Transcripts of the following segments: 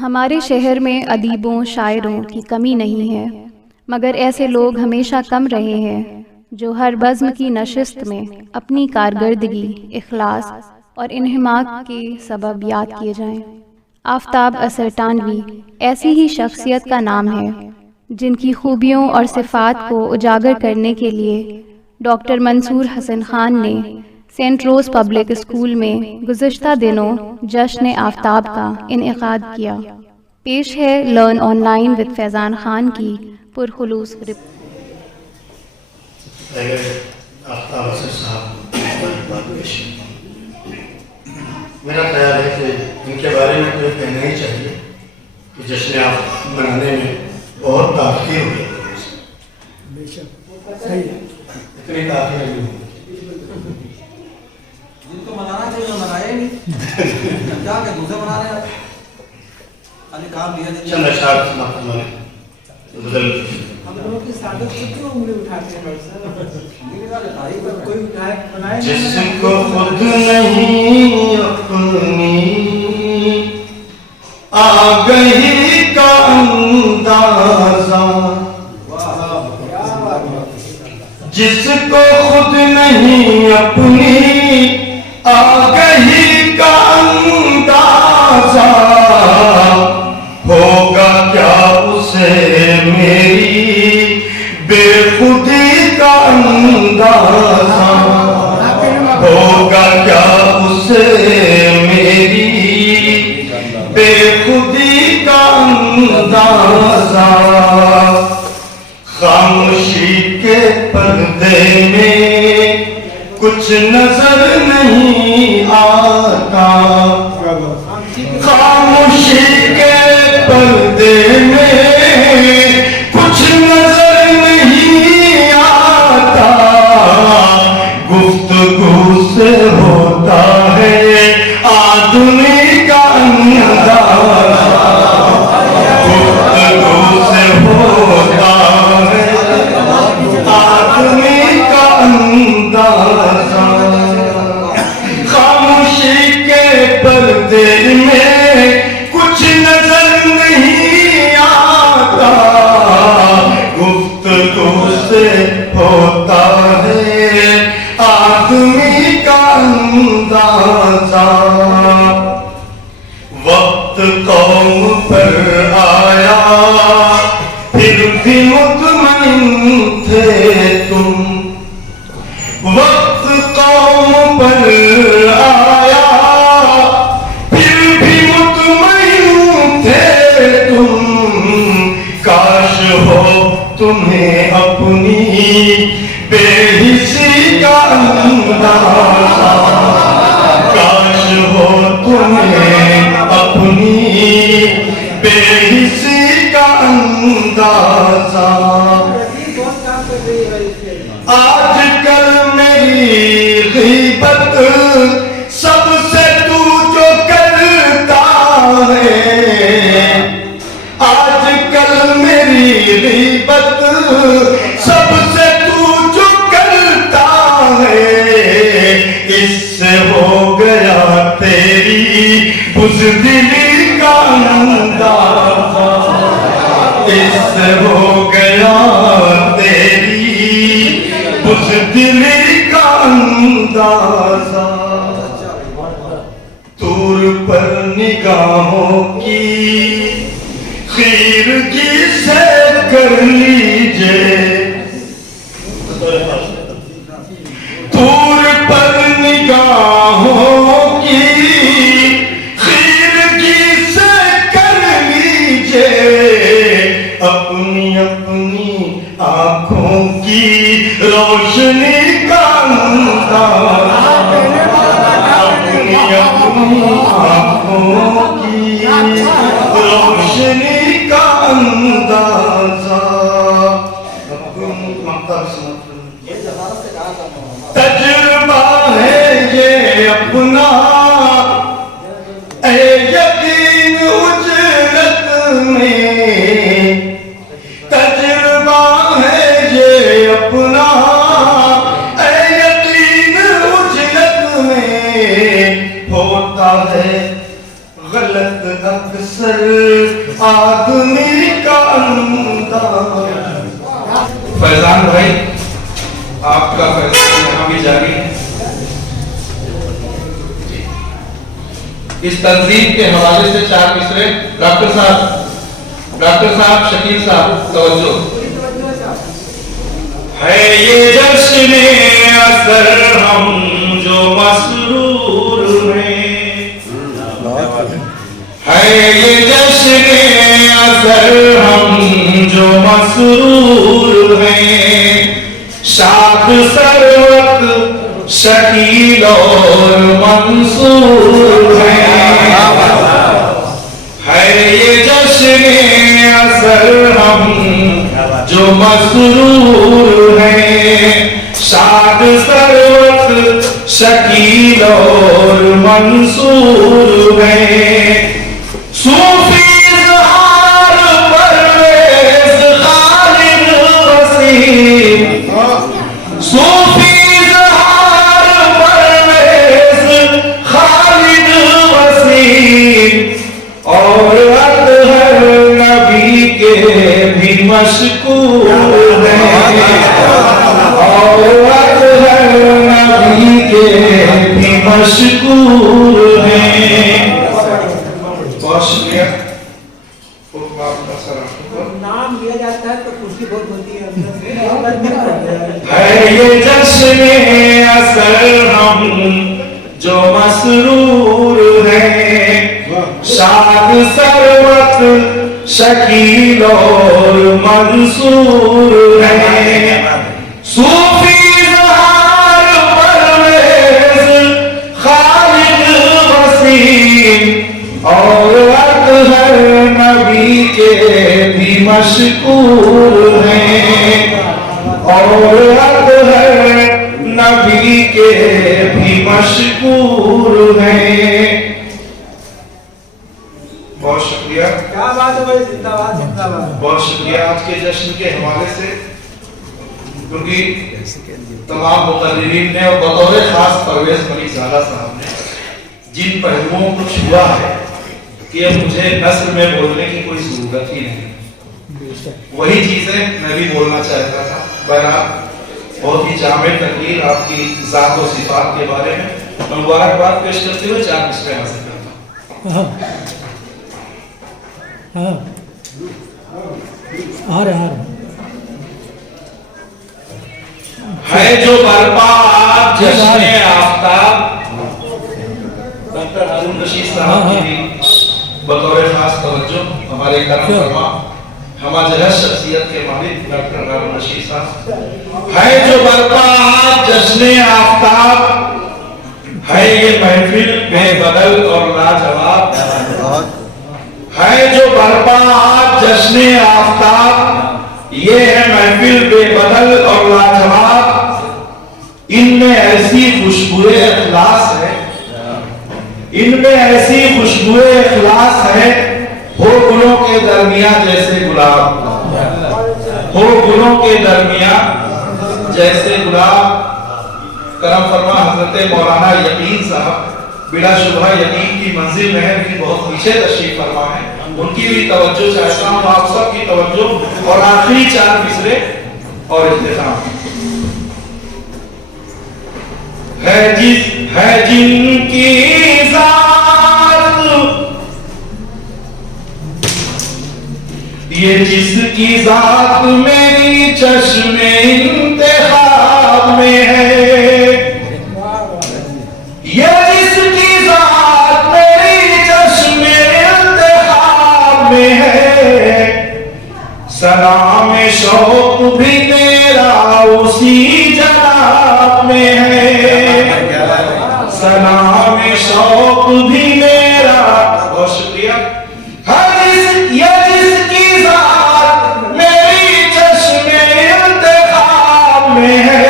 हमारे शहर में अदीबों शायरों की कमी नहीं है, मगर ऐसे लोग हमेशा कम रहे हैं जो हर बज़्म की नशिस्त में अपनी कारकर्दगी, इखलास और इन्हिमाक के सबब याद किए जाएं। आफ़ताब असर तानवी ऐसी ही शख्सियत का नाम है जिनकी खूबियों और सिफ़ात को उजागर करने के लिए डॉक्टर मंसूर हसन खान ने सेंट रोज़ पब्लिक स्कूल में गुज़िश्ता दिनों जश्न आफ़ताब का इनेकाद किया। पेश है learn online with Faizan Khan की पुरखुलूस रिपोर्ट। मेरा ख्याल है कि इनके बारे में कोई कहना ही चाहिए कि जश्न आप मनाने में बहुत ताख़ीर हुई है। इतनी ताख़ीर नहीं हुई। जिनको मनाना चाहिए मनाए नहीं क्या के दूसरे मना रहे हैं। अरे काम लिया चंद अशार समाप्त बदल हम लोगों की सादत से क्यों उंगली उठाते हैं सर? कोई उठाए बनाए जिसको खुद नहीं अपनी आ गई का अंदाजा, जिसको खुद नहीं अपनी आ गई का अंदाजा, होगा क्या उसे मेरी बेखुदी का अंदाजा, होगा क्या उसे मेरी बेखुदी का अंदाजा। खामोशी के पर्दे में कुछ नजर नहीं आता, खामोशी के पर्दे में कुछ नजर नहीं आता, गुफ्तगू से होता है आदमी का अंदाजा, गुफ्तगू से होता है आदमी का अंदाजा। खामोशी के पर्दे में कुछ नजर नहीं आता, गुफ्तगू से होता है आदमी का अंदाजा। वक्त कौम पर आया फिर भी मुतमईन थे तुम, वक्त कौम पर आया फिर भी मुतमईन थे तुम, काश हो तुम्हें अपनी बेहिसी का अंदाजा, काश हो तुम्हें अपनी बेहिसी का अंदाजा। आजकल मेरी ग़ीबत सबसे तू जो करता है, आजकल मेरी ग़ीबत सबसे तू जो करता है, इससे हो गया तेरी बुज़दिली का अंदाजा, इससे हो गया तेरी बुज़दिली का अंदाजा। दूर पर निगाहों की खीरगी से कर लीजिए, दूर पर निगाहों की खीरगी से कर लीजिए, अपनी अपनी आँखों की रोशनी का अंदाजा, अपनी अपनी आँखों की रोशनी का अंदाजा। तजुर्बा है ये अपना यकीन उजरत में, तजुर्बा है ये अपना यकीन उजरत में, होता है गलत अक्स सर आदमी का अंदाज। फैजान भाई, आपका फैजान यहाँ भी जारी है। इस तंजीम के हवाले से 4 मिसरे। डॉक्टर साहब शकील साहब तवज्जो। है ये जश्न असर हम जो मसरूर हैं, है ये जश्न असर हम जो मसरूर हैं, शाद सरवत शकील और मंसूर हैं, है ये जश्न असर हम जो मसरूर हैं, शाद सरवत शकील और मंसूर हैं, सूफी ज़हार परवेज़ खालिद वसीम, सूफी ज़हार परवेज़ खालिद वसीम, और अतहर नबी के भी मशकूर हैं, और अतहर नबी के भी मशकूर हैं। बहुत शुक्रिया। नाम लिया जाता है तो खुशी बहुत होती है ये जश्न असर हम जो मसरूर हैं, शाद सरवत शकील और मंसूर हैं, सूफी ज़हार परवेज़ खालिद वसीम, और अतहर नबी के भी मशकूर हैं, और अतहर नबी के भी मशकूर हैं। बहुत शुक्रिया। क्या बात है भाई, जिंदाबाद जिंदाबाद। बहुत शुक्रिया आज के जश्न के हवाले से, क्योंकि तमाम मुक़र्रिरीन ने और बतौर खास परवेज़ मलिकज़ादा साहब ने जिन पहलुओं को छुआ है कि अब मुझे नस्र में बोलने की कोई जरूरत ही नहीं, वही चीजें मैं भी बोलना चाहता था। बहरहाल बहुत ही जामिल तकरीर आपकी ज़ात और सिफ़ात के बारे में मुबारकबाद पेश करते हुए 4 मिसरे हासिल करता हूं। है जो बरपा जश्न आफ्ताब, डॉक्टर हारून रशीद साहब की भी बतौर खास तवज्जो हमारे करम फरमा हमारे शख्सियत के मालिक डॉक्टर हारून रशीद साहब। है जो बरपा जश्न आफ्ताब, है ये महफिल बेबदल और लाजवाब, है जो बरपा जश्न आफ्ताब, ये है महफिल बेबदल और लाजवाब, इनमें ऐसी खुशबुए इखलास है, इनमें ऐसी खुशबुए इखलास है, हो गुलों के दरमिया जैसे गुलाब, हो गुलों के दरमिया जैसे गुलाब। करम फरमा हजरत मौलाना यकीन साहब बिला शुबा यकीन की मंजिल महर की बहुत पीछे तशरीफ फरमा है, उनकी भी तवज्जो चाहता हूँ, आप सब की तवज्जो। और आखिरी 4 मिसरे और इख्तिताम। है जिनकी ज़ात, ये जिसकी ज़ात मेरी चश्मे इंतखाब में है, ये जिसकी ज़ात मेरी चश्मे इंतखाब में है, सलाम शौक भी मेरा उसी जनाब में है, सलाम शौक भी मेरा। बहुत शुक्रिया। ये जिसकी ज़ात मेरी चश्मे इंतखाब में है,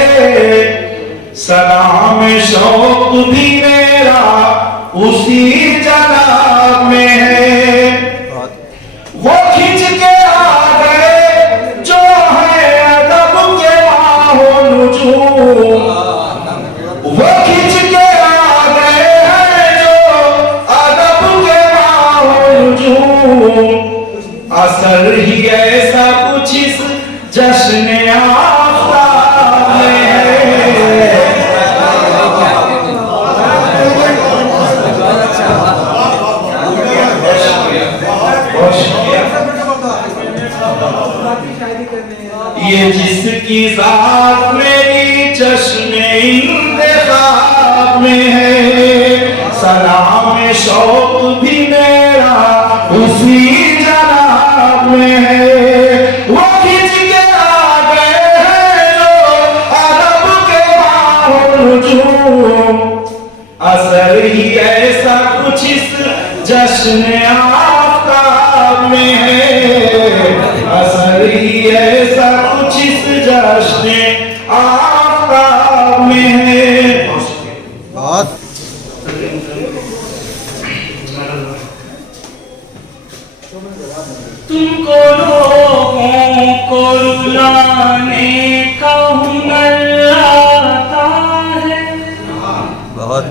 सलाम शौक भी मेरा उसी जनाब में है, वो खिंच के आ गए जो है अदब के माहो नुजूम, असर ही ऐसा कुछ इस जश्न आफ़ताब में है। ये जिसकी ज़ात मेरी चश्मे इंतखाब में है, सलाम शौक भी मेरा उसी जनाब में है। वो खिंच के आ गए हैं जो अरब के बाहुर, असर ही ऐसा कुछ इस जश्न आफ़ताब में है, असर ही ऐसा कुछ इस जश्न आफ़ताब में है। बहुत तुमको लोगों को रुलाने का हुनर आता है, बहुत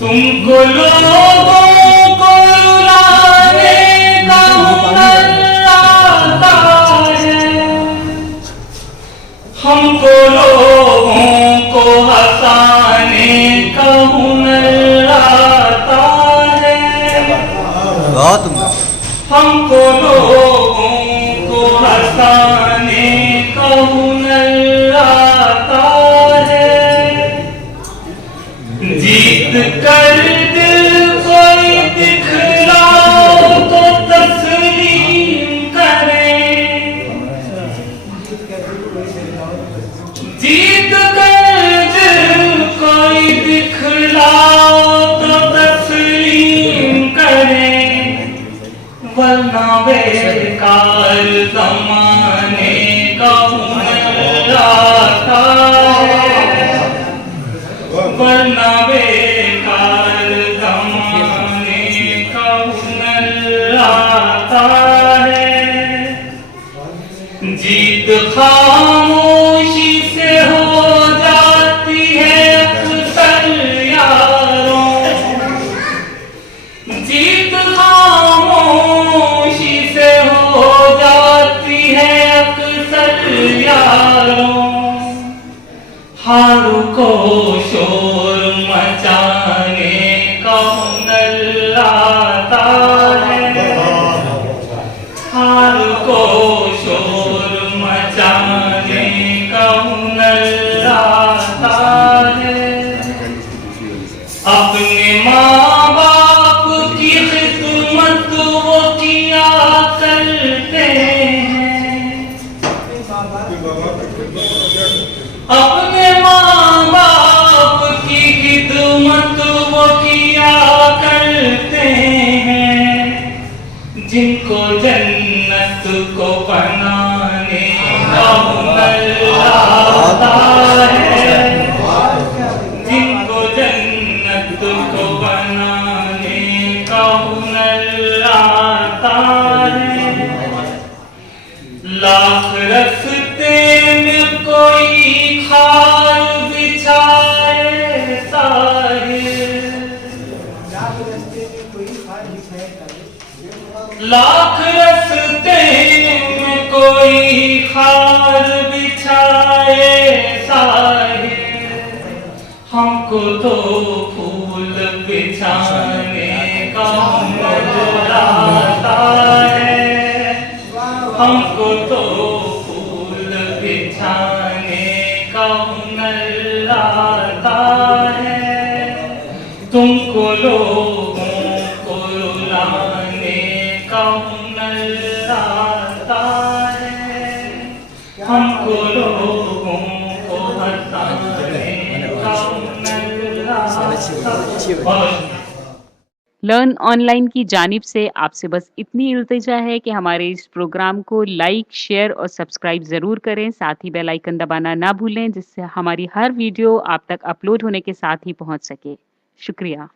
तुमको लोगों को रुलाने का हुनर आता है, हमको लोगों को हंसाने का हुनर आता है, बहुत उम्दा। हमको लोगों को हंसाने का हुनर आता है। जीत कर दिल कोई दिखलाओ तो तस्लीम करें, जीत कर दिल कोई दिखलाओ तो तस्लीम करें, वरना बेकार ज़माने का हुनर आता है, वरना बेकार ज़माने का हुनर आता है। जीत खामोशी से हो जाती है अक्सर यारों, जीत खामोशी से हो जाती है अक्सर यारों। हार को शोर मचाने का हुनर आता है, हार को शोर मचाने का हुनर आता है। अपने माँ बाप की खिदमत वो किया करते हैं, अपने माँ बाप की खिदमत वो किया करते हैं, जिनको जन्नत को बनाने का हुनर आता है, जिनको जन्नत को बनाने का हुनर आता है। लाख रस्ते में कोई खार बिछाए साहिल, लाख रस्ते में कोई खार बिछाए साहिल, हमको तो फूल बिछाने का हुनर आता है, हमको तो फूल बिछाने का हुनर आता है। तुमको लोगों को रुलाने का हुनर आता है, हमको लोगों को हंसाने का हुनर आता है। लर्न ऑनलाइन की जानिब से आपसे बस इतनी इल्तिजा है कि हमारे इस प्रोग्राम को लाइक, शेयर और सब्सक्राइब ज़रूर करें। साथ ही बेल आइकन दबाना ना भूलें, जिससे हमारी हर वीडियो आप तक अपलोड होने के साथ ही पहुंच सके। शुक्रिया।